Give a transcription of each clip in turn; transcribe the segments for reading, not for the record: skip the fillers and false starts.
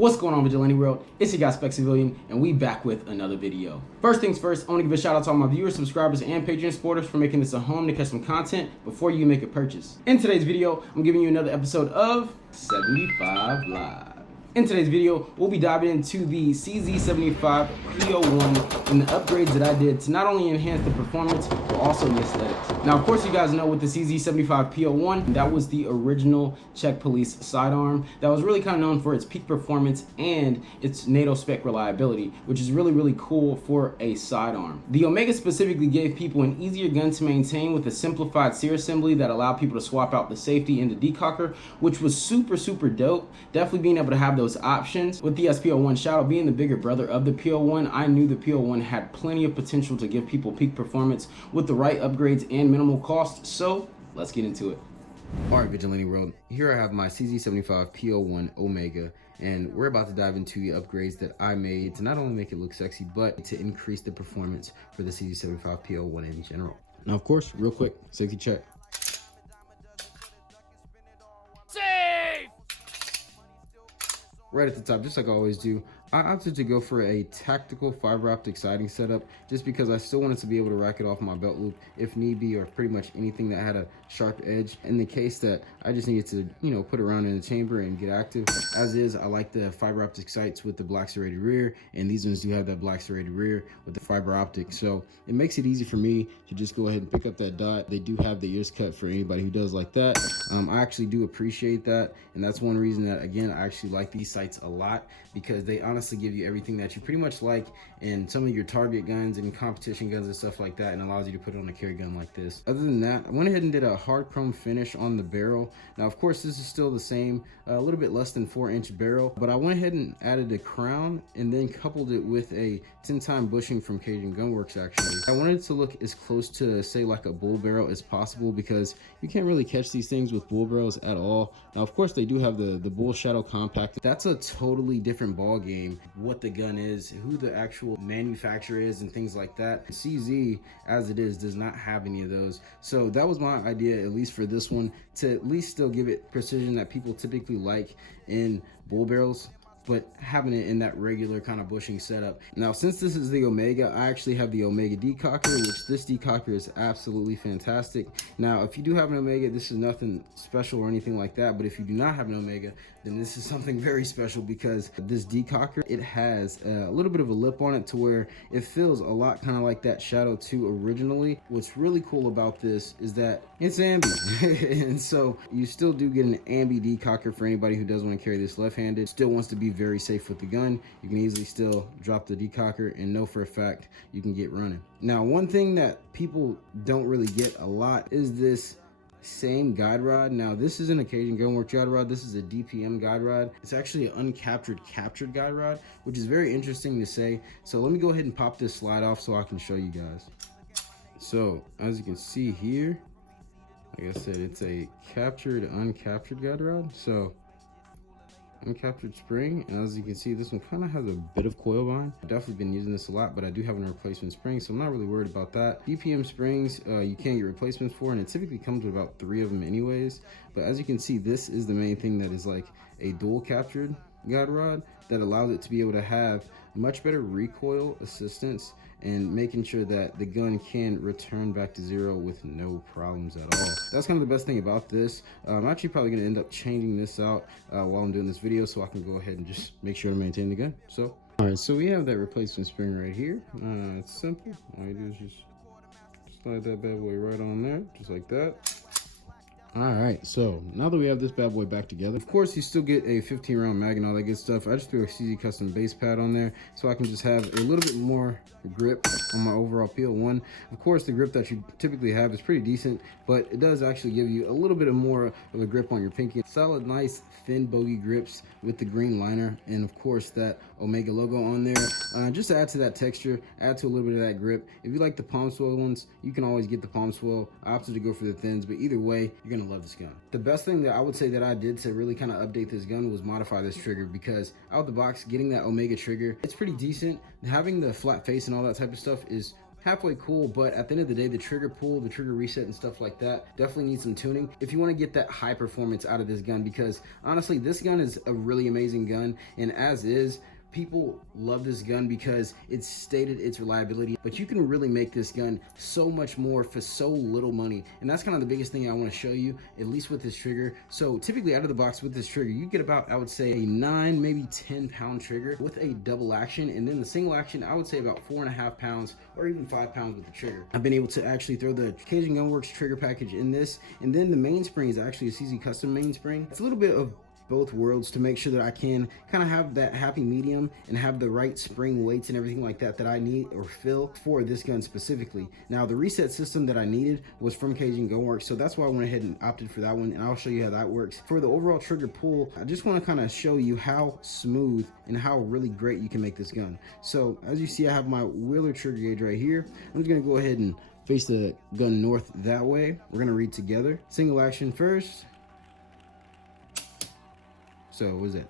What's going on, Vigilante World? It's your guy Spec Civilian, and we back with another video. First things first, I want to give a shout out to all my viewers, subscribers, and Patreon supporters for making this a home to catch some content before you make a purchase. In today's video, I'm giving you another episode of 75 Live. In today's video, we'll be diving into the CZ75 P01 and the upgrades that I did to not only enhance the performance, but also the aesthetics. Now, of course, you guys know with the CZ75 P01, that was the original Czech Police sidearm that was really kind of known for its peak performance and its NATO spec reliability, which is really cool for a sidearm. The Omega specifically gave people an easier gun to maintain with a simplified Sear assembly that allowed people to swap out the safety and the decocker, which was super dope. Definitely being able to have those options. With the SP01 Shadow being the bigger brother of the P01, I knew the P01 had plenty of potential to give people peak performance with the right upgrades and minimal cost, so let's get into it. Alright, Vigilante World, here I have my CZ75 P01 Omega, and we're about to dive into the upgrades that I made to not only make it look sexy, but to increase the performance for the CZ75 P01 in general. Now, of course, real quick, safety check. Right at the top, just like I always do, I opted to go for a tactical fiber optic sighting setup just because I still wanted to be able to rack it off my belt loop if need be, or pretty much anything that had a sharp edge in the case that I just needed to, you know, put around in the chamber and get active. As is, I like the fiber optic sights with the black serrated rear, and these ones do have that black serrated rear with the fiber optic, so it makes it easy for me to just go ahead and pick up that dot. They do have the ears cut for anybody who does like that. I actually do appreciate that, and that's one reason that, again, I actually like these sights a lot, because they honestly give you everything that you pretty much like in some of your target guns and competition guns and stuff like that, and allows you to put it on a carry gun like this. Other than that, I went ahead and did a hard chrome finish on the barrel. Now, of course, this is still the same, a little bit less than 4-inch barrel, but I went ahead and added a crown and then coupled it with a 10-time bushing from Cajun Gunworks. Actually, I wanted it to look as close to, say, like a bull barrel as possible, because you can't really catch these things with bull barrels at all. Now, of course, they do have the bull shadow compact. That's a totally different ball game. What the gun is, who the actual manufacturer is, and things like that. CZ, as it is, does not have any of those. So that was my idea, at least for this one, to at least still give it precision that people typically like in bull barrels, but having it in that regular kind of bushing setup. Now, since this is the Omega, I actually have the Omega Decocker, which this decocker is absolutely fantastic. Now, if you do have an Omega, this is nothing special or anything like that, but if you do not have an Omega, then this is something very special, because this decocker, it has a little bit of a lip on it to where it feels a lot kind of like that Shadow 2 originally. What's really cool about this is that it's ambi, and so you still do get an ambi decocker for anybody who does want to carry this left-handed, still wants to be very safe with the gun. You can easily still drop the decocker and know for a fact you can get running. Now, one thing that people don't really get a lot is this same guide rod. Now, this isn't a Cajun Gunworks guide rod, this is a DPM guide rod. It's actually an captured guide rod, which is very interesting to say. So let me go ahead and pop this slide off so I can show you guys. So as you can see here, like I said, it's a uncaptured guide rod. So uncaptured spring, and as you can see, this one kind of has a bit of coil bind. I've definitely been using this a lot, but I do have a replacement spring, so I'm not really worried about that. DPM springs, you can get replacements for, and it typically comes with about 3 of them anyways. But as you can see, this is the main thing that is like a dual captured guide rod that allows it to be able to have much better recoil assistance and making sure that the gun can return back to zero with no problems at all. That's kind of the best thing about this. I'm actually probably going to end up changing this out while I'm doing this video, so I can go ahead and just make sure to maintain the gun. So, all right, so we have that replacement spring right here. It's simple. All you do is just slide that bad boy right on there, just like that. All right, so now that we have this bad boy back together, of course you still get a 15-round mag and all that good stuff. I just threw a CZ custom base pad on there so I can just have a little bit more grip on my overall P01. Of course, the grip that you typically have is pretty decent, but it does actually give you a little bit more of a grip on your pinky. Solid, nice, thin Bogie grips with the green liner, and of course that Omega logo on there. Just to add to that texture, add to a little bit of that grip. If you like the palm swell ones, you can always get the palm swell. I opted to go for the thins, but either way, you're gonna love this gun. The best thing that I would say that I did to really kind of update this gun was modify this trigger, because out the box, getting that Omega trigger, it's pretty decent. Having the flat face and all that type of stuff is halfway cool, but at the end of the day, the trigger pull, the trigger reset and stuff like that definitely needs some tuning if you want to get that high performance out of this gun, because honestly, this gun is a really amazing gun, and as is, people love this gun because it's stated its reliability, but you can really make this gun so much more for so little money. And that's kind of the biggest thing I want to show you, at least with this trigger. So typically out of the box with this trigger, you get about, I would say, a 9, maybe 10 pound trigger with a double action, and then the single action, I would say about 4.5 pounds or even 5 pounds with the trigger. I've been able to actually throw the Cajun Gunworks trigger package in this, and then the mainspring is actually a CZ custom mainspring. It's a little bit of both worlds to make sure that I can kind of have that happy medium and have the right spring weights and everything like that that I need or feel for this gun specifically. Now, the reset system that I needed was from Cajun Gunworks, so that's why I went ahead and opted for that one, and I'll show you how that works. For the overall trigger pull, I just want to kind of show you how smooth and how really great you can make this gun. So as you see, I have my Wheeler trigger gauge right here. I'm just going to go ahead and face the gun north that way. We're going to read together. Single action first. So what is that?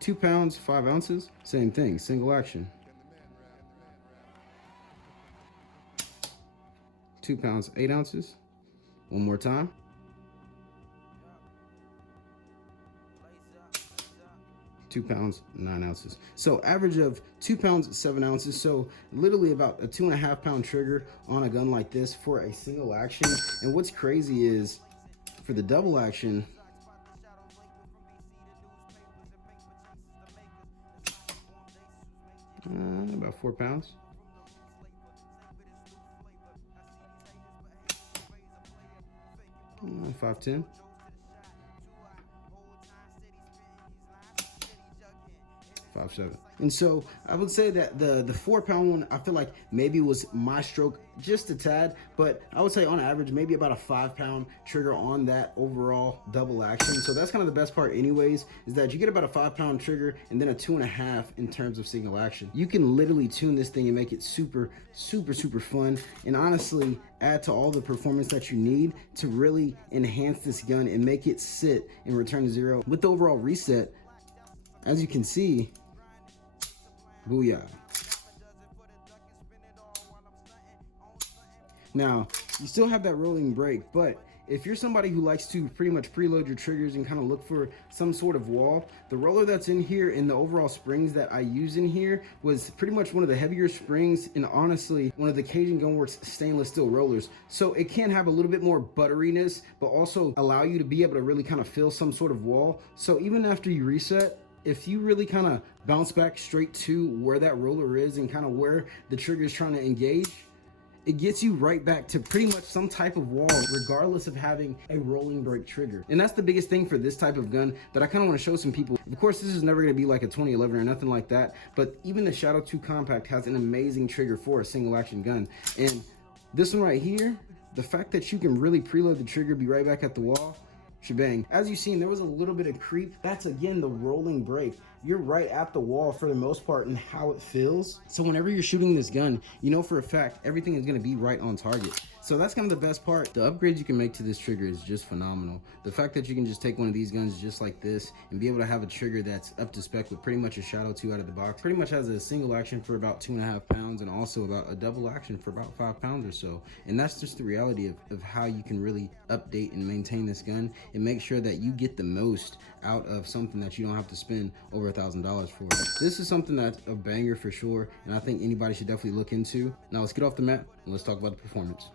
2 pounds, 5 ounces? Same thing, single action. 2 pounds, 8 ounces. One more time. 2 pounds, 9 ounces. So average of 2 pounds, 7 ounces. So literally about a 2.5 pound trigger on a gun like this for a single action. And what's crazy is for the double action, about 4 pounds. Uh, 510. And so I would say that the 4 pound one, I feel like maybe was my stroke just a tad, but I would say on average maybe about a 5 pound trigger on that overall double action. So that's kind of the best part anyways, is that you get about a 5 pound trigger and then a 2.5 in terms of single action. You can literally tune this thing and make it super fun, and honestly add to all the performance that you need to really enhance this gun and make it sit and return to zero. With the overall reset, as you can see, booyah. Now, you still have that rolling brake, but if you're somebody who likes to pretty much preload your triggers and kind of look for some sort of wall, the roller that's in here and the overall springs that I use in here was pretty much one of the heavier springs, and honestly, one of the Cajun Gunworks stainless steel rollers. So it can have a little bit more butteriness, but also allow you to be able to really kind of feel some sort of wall. So even after you reset, if you really kind of bounce back straight to where that roller is and kind of where the trigger is trying to engage, it gets you right back to pretty much some type of wall, regardless of having a rolling brake trigger. And that's the biggest thing for this type of gun that I kind of want to show some people. Of course, this is never going to be like a 2011 or nothing like that, but even the Shadow 2 Compact has an amazing trigger for a single action gun. And this one right here, the fact that you can really preload the trigger, be right back at the wall, shebang. As you've seen, there was a little bit of creep. That's again the rolling brake. You're right at the wall for the most part in how it feels. So whenever you're shooting this gun, you know for a fact everything is going to be right on target. So that's kind of the best part. The upgrades you can make to this trigger is just phenomenal. The fact that you can just take one of these guns just like this and be able to have a trigger that's up to spec with pretty much a Shadow 2 out of the box, pretty much has a single action for about 2.5 pounds and also about a double action for about 5 pounds or so. And that's just the reality of how you can really update and maintain this gun and make sure that you get the most out of something that you don't have to spend over $1,000 for. This is something that's a banger for sure, and I think anybody should definitely look into. Now let's get off the mat and let's talk about the performance.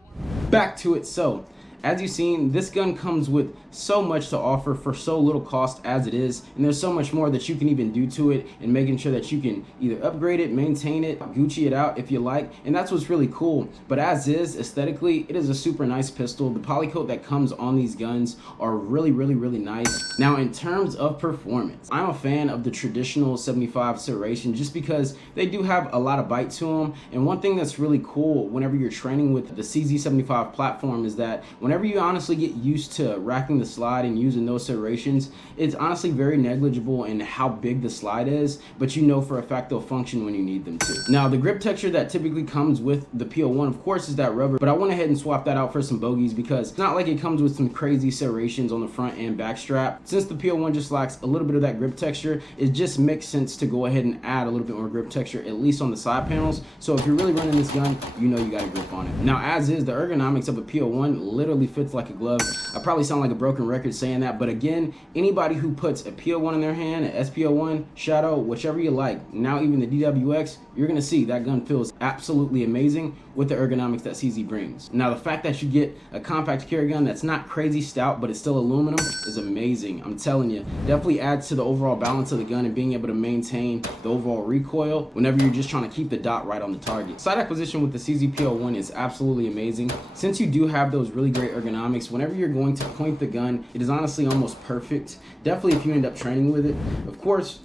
Back to it. So as you've seen, this gun comes with so much to offer for so little cost as it is, and there's so much more that you can even do to it, and making sure that you can either upgrade it, maintain it, Gucci it out if you like, and that's what's really cool. But as is, aesthetically, it is a super nice pistol. The polycoat that comes on these guns are really nice. Now in terms of performance, I'm a fan of the traditional 75 serration just because they do have a lot of bite to them, and one thing that's really cool whenever you're training with the CZ75 platform is that whenever you honestly get used to racking the slide and using those serrations, it's honestly very negligible in how big the slide is, but you know for a fact they'll function when you need them to. Now, the grip texture that typically comes with the P01, of course, is that rubber, but I went ahead and swapped that out for some Bogies because it's not like it comes with some crazy serrations on the front and back strap. Since the P01 just lacks a little bit of that grip texture, it just makes sense to go ahead and add a little bit more grip texture, at least on the side panels. So if you're really running this gun, you know you got a grip on it. Now, as is, the ergonomics of a P01 literally fits like a glove. I probably sound like a broken record saying that, but again, anybody who puts a P01 in their hand, an SP01, Shadow, whichever you like, now even the DWX, you're gonna see that gun feels absolutely amazing with the ergonomics that CZ brings. Now, the fact that you get a compact carry gun that's not crazy stout, but it's still aluminum is amazing. I'm telling you, definitely adds to the overall balance of the gun and being able to maintain the overall recoil whenever you're just trying to keep the dot right on the target. Sight acquisition with the CZ P01 is absolutely amazing. Since you do have those really great ergonomics, whenever you're going to point the gun, it is honestly almost perfect. Definitely if you end up training with it. Of course,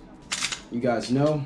you guys know.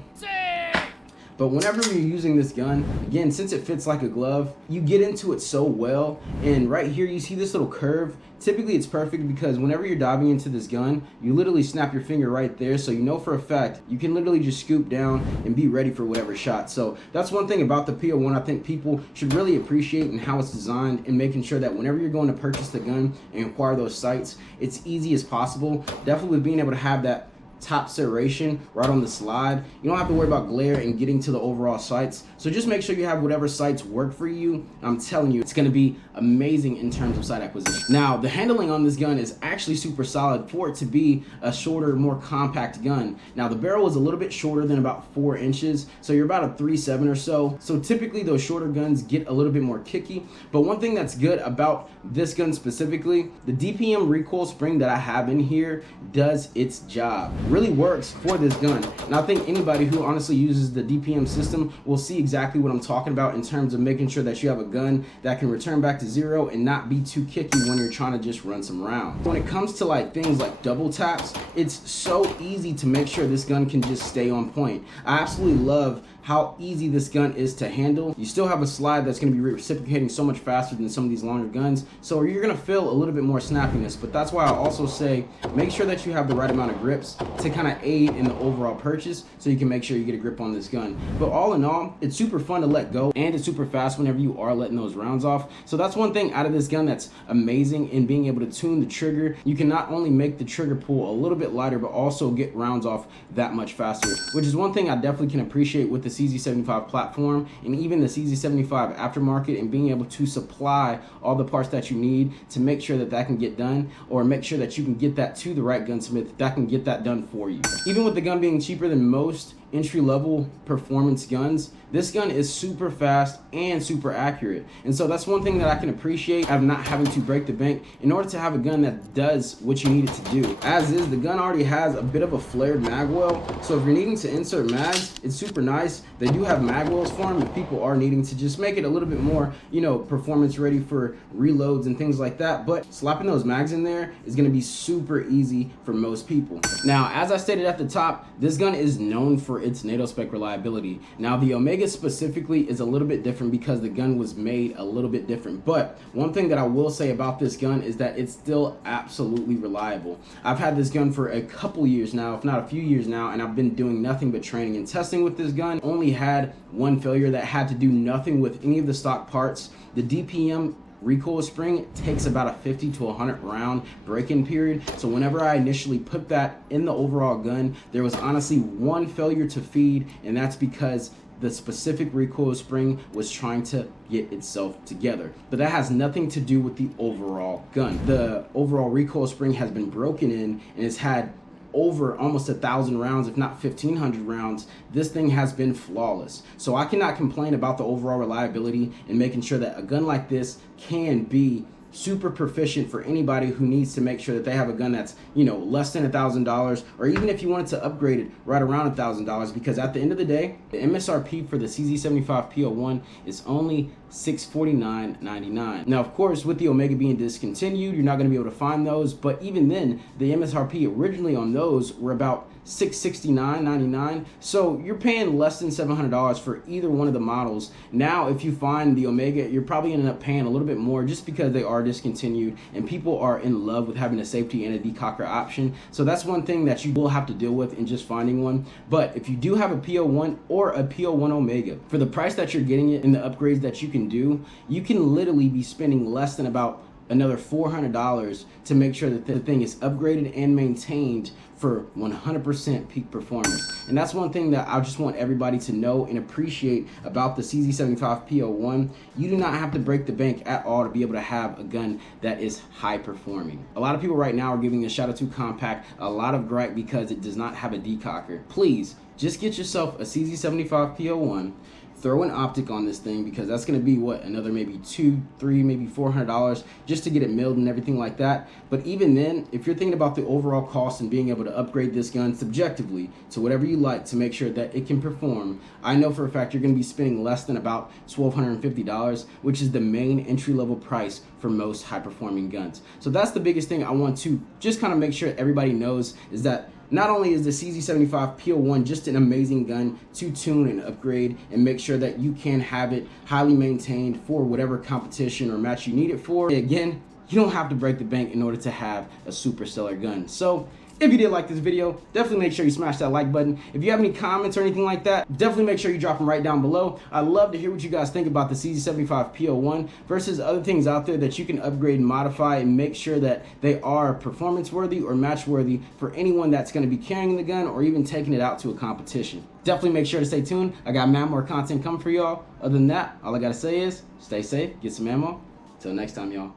But whenever you're using this gun, again, since it fits like a glove, you get into it so well. And right here, you see this little curve. Typically, it's perfect because whenever you're diving into this gun, you literally snap your finger right there. So you know for a fact, you can literally just scoop down and be ready for whatever shot. So that's one thing about the P01 I think people should really appreciate and how it's designed, and making sure that whenever you're going to purchase the gun and acquire those sights, it's easy as possible. Definitely with being able to have that top serration right on the slide, you don't have to worry about glare and getting to the overall sights. So just make sure you have whatever sights work for you. I'm telling you, it's going to be amazing in terms of sight acquisition. Now, the handling on this gun is actually super solid for it to be a shorter, more compact gun. Now, the barrel is a little bit shorter than about 4 inches, so you're about a 3.7 or so. So typically those shorter guns get a little bit more kicky. But one thing that's good about this gun specifically, the DPM recoil spring that I have in here does its job. Really works for this gun. And I think anybody who honestly uses the DPM system will see exactly what I'm talking about in terms of making sure that you have a gun that can return back to 0 and not be too kicky when you're trying to just run some rounds. When it comes to like things like double taps, it's so easy to make sure this gun can just stay on point. I absolutely love how easy this gun is to handle. You still have a slide that's going to be reciprocating so much faster than some of these longer guns, so you're going to feel a little bit more snappiness. But that's why I also say make sure that you have the right amount of grips to kind of aid in the overall purchase, so you can make sure you get a grip on this gun. But all in all, it's super fun to let go, and it's super fast whenever you are letting those rounds off. So that's one thing out of this gun that's amazing in being able to tune the trigger. You can not only make the trigger pull a little bit lighter, but also get rounds off that much faster, which is one thing I definitely can appreciate with the CZ75 platform and even the CZ75 aftermarket, and being able to supply all the parts that you need to make sure that that can get done, or make sure that you can get that to the right gunsmith that can get that done for you. Even with the gun being cheaper than most entry-level performance guns, this gun is super fast and super accurate. And so that's one thing that I can appreciate out of not having to break the bank in order to have a gun that does what you need it to do. As is, the gun already has a bit of a flared mag well, so if you're needing to insert mags, it's super nice. They do have mag wells for them if people are needing to just make it a little bit more, you know, performance ready for reloads and things like that. But slapping those mags in there is going to be super easy for most people. Now, as I stated at the top, this gun is known for its NATO spec reliability. Now, the Omega specifically is a little bit different because the gun was made a little bit different. But one thing that I will say about this gun is that it's still absolutely reliable. I've had this gun for a couple years now, if not a few years now, and I've been doing nothing but training and testing with this gun. Only had one failure that had to do nothing with any of the stock parts. The DPM recoil spring takes about a 50 to 100 round break-in period. So whenever I initially put that in the overall gun, there was honestly one failure to feed, and that's because the specific recoil spring was trying to get itself together. But that has nothing to do with the overall gun. The overall recoil spring has been broken in and has had over almost 1,000 rounds, if not 1,500 rounds. This thing has been flawless. So I cannot complain about the overall reliability and making sure that a gun like this can be super proficient for anybody who needs to make sure that they have a gun that's, you know, less than $1,000, or even if you wanted to upgrade it right around $1,000, because at the end of the day, the MSRP for the CZ75 P01 is only $649.99. Now, of course, with the Omega being discontinued, you're not going to be able to find those, but even then, the MSRP originally on those were about $669.99. So you're paying less than $700 for either one of the models. Now, if you find the Omega, you're probably gonna end up paying a little bit more just because they are discontinued and people are in love with having a safety and a decocker option. So that's one thing that you will have to deal with in just finding one. But if you do have a P01 or a P01 Omega, for the price that you're getting it and the upgrades that you can do, you can literally be spending less than about another $400 to make sure that the thing is upgraded and maintained for 100% peak performance. And that's one thing that I just want everybody to know and appreciate about the CZ75 P01. You do not have to break the bank at all to be able to have a gun that is high performing. A lot of people right now are giving the Shadow 2 Compact a lot of gripe because it does not have a decocker. Please, just get yourself a CZ75 P01, throw an Optic on this thing, because that's going to be what, another maybe $200, $300, maybe $400 just to get it milled and everything like that. But even then, if you're thinking about the overall cost and being able to upgrade this gun subjectively to whatever you like to make sure that it can perform, I know for a fact you're going to be spending less than about $1,250, which is the main entry-level price for most high-performing guns. So that's the biggest thing I want to just kind of make sure everybody knows, is that not only is the CZ75 P01 just an amazing gun to tune and upgrade and make sure that you can have it highly maintained for whatever competition or match you need it for. Again, you don't have to break the bank in order to have a super stellar gun. So if you did like this video, definitely make sure you smash that like button. If you have any comments or anything like that, definitely make sure you drop them right down below. I'd love to hear what you guys think about the CZ75 P01 versus other things out there that you can upgrade and modify and make sure that they are performance worthy or match worthy for anyone that's going to be carrying the gun or even taking it out to a competition. Definitely make sure to stay tuned. I got mad more content coming for y'all. Other than that, all I got to say is stay safe, get some ammo. Till next time, y'all.